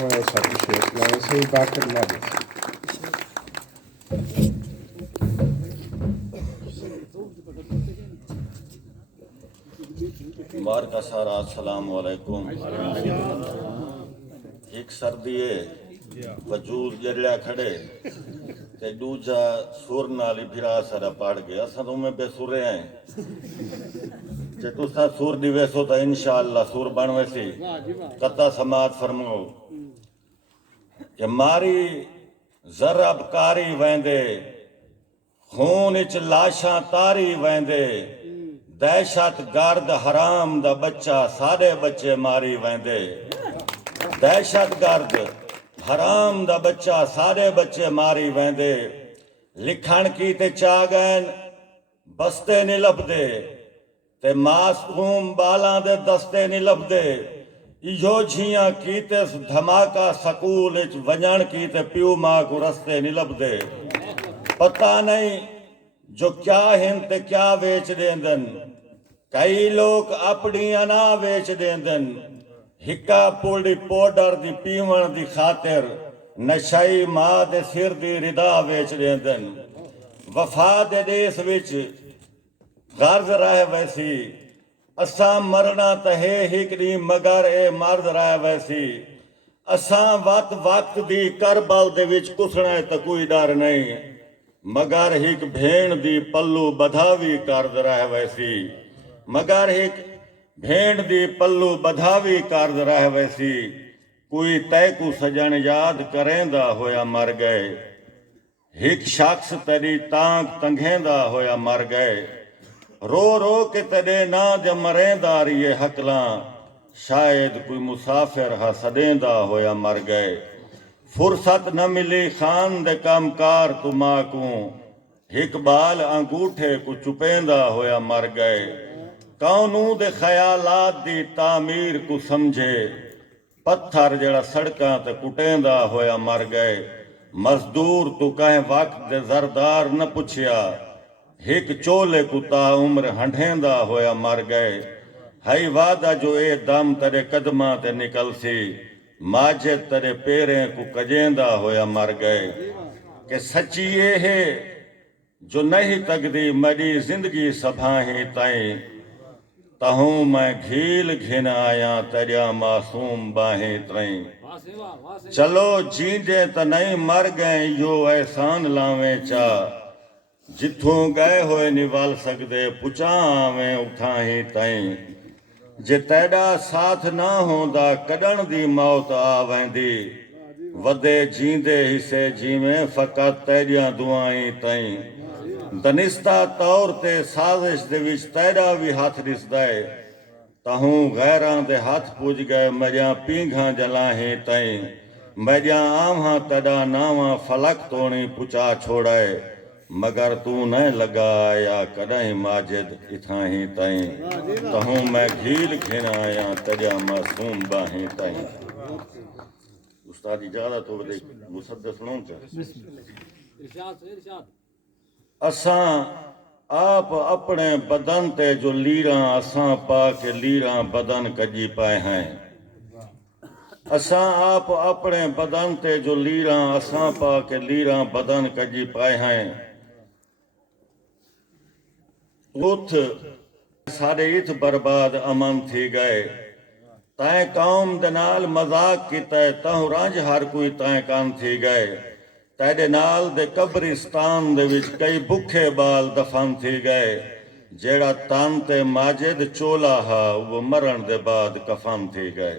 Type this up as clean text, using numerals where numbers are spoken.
होया सब कुछ इस्लाम से ही बात करना है। मुबारक सारा अस्सलाम वालेकुम। एक सर्दिए वजूद जड़िया खड़े ते दूजा सुर नाली फिरा सारा पड़ गया। असा तो में बेसुरे हैं जे तुसा सुर दी वैसो तो इंशाअल्लाह सुर बन वैसी कता समाज फरमो कि मारी जरब कारी वेंदे खून इच लाशां तारी वेंदे दहशत गर्द हराम दा बच्चा सारे बच्चे मारी वेंदे दहशत गर्द हराम दा बच्चा सारे बच्चे मारी वेंदे लिखण की ते चागैन बस्ते नहीं लभदे ते मासूम बालां दे दस्ते नहीं लभदे इहो झियां की ते धमाका स्कूल इच वजण की ते प्यू मां को रस्ते नहीं लभदे पता नहीं जो क्या हिन ते क्या वेच देंदन कई लोग अपनी अना वेच देंदन हिक्का पुड़ी पाउडर दी पीवण दी खातिर नशाई मां दे सिर दी रिदा वेच देंदन वफा दे देश विच गर्ज रह वैसी असां मरना तो है हिकड़ी मगर ए मर्द रह वैसी असां वक्त दी करबल दे विच कुसणे तो कोई डर नहीं मगर हिक भेण दी पल्लू बधावी करद रह वैसी मगर हिक भेण दी पल्लू बधावी करद रह वैसी कोई तय को सजन याद करेंदा होया मर गए हिक शख्स तरी तांग तंघेंदा होया मर गए रो रो के तड़े ना ज मरेंदा रिए हकलां शायद कोई मुसाफिर हा सदेंदा होया मर गए फुर्सत न मिली खान दे कामकार तू मां को हिक बाल अंगूठे को चुपेंदा होया मर गए कौनू दे ख्यालात दी तामीर को समझे पत्थर जड़ा सड़कां ते कुटेंदा होया मर गए मजदूर तू कहे वक्त दे जरदार न पुछया हिक चोले को ता उम्र हंढेंदा होया मर गए हई वादा जो ए दम तेरे कदमां ते निकल सी माजे तेरे पेरें को कजेंदा होया मर गए कि सच्ची ये है जो नहीं तकदी मरी जिंदगी सभाही ताई तहूं मैं घील घिन आया तेरिया मासूम बाहें तई चलो जींदे तो नहीं मर गए यो एहसान लावे चा जिथों गए होए निवाल सकदे पुचा आवें उठा ही ताई जे तेरा साथ ना होंदा कड़न दी मौत आ वेंदी वदे जींदे हिस्से जीवें फकत तेरिया दुआई ताई दनिस्ता तौर ते साजिश दे विच तेरा भी हाथ दिसदा है तहूं गैरां दे हाथ पुज गए मरिया पींघां जलाही ताई मरिया आवां तड़ा नावां फलक तोणी पुचा छोड़ाए मगर तू न लगाया कदहीं माजिद इथाही ताई तहूं मैं घील खिनाया तजा मासूम बाही ताई उस्ताद इजाजत हो दे मुसद्दस सुनो असां आप अपने बदन ते जो लीरां असां पा के लीरां बदन कजी पाए हैं असां आप अपने बदन ते जो लीरां असां पा के लीरां बदन कजी पाए हैं उथ सारे इथ बर्बाद अमन थी गए तैं कौम दे नाल मजाक कीता तहु रंज हर कोई तैं कान थी गए तेरे नाल दे कब्रिस्तान दे विच कई भुखे बाल दफन थी गए जेड़ा तन ते माजिद चोला हा वो मरण दे बाद कफन थी गए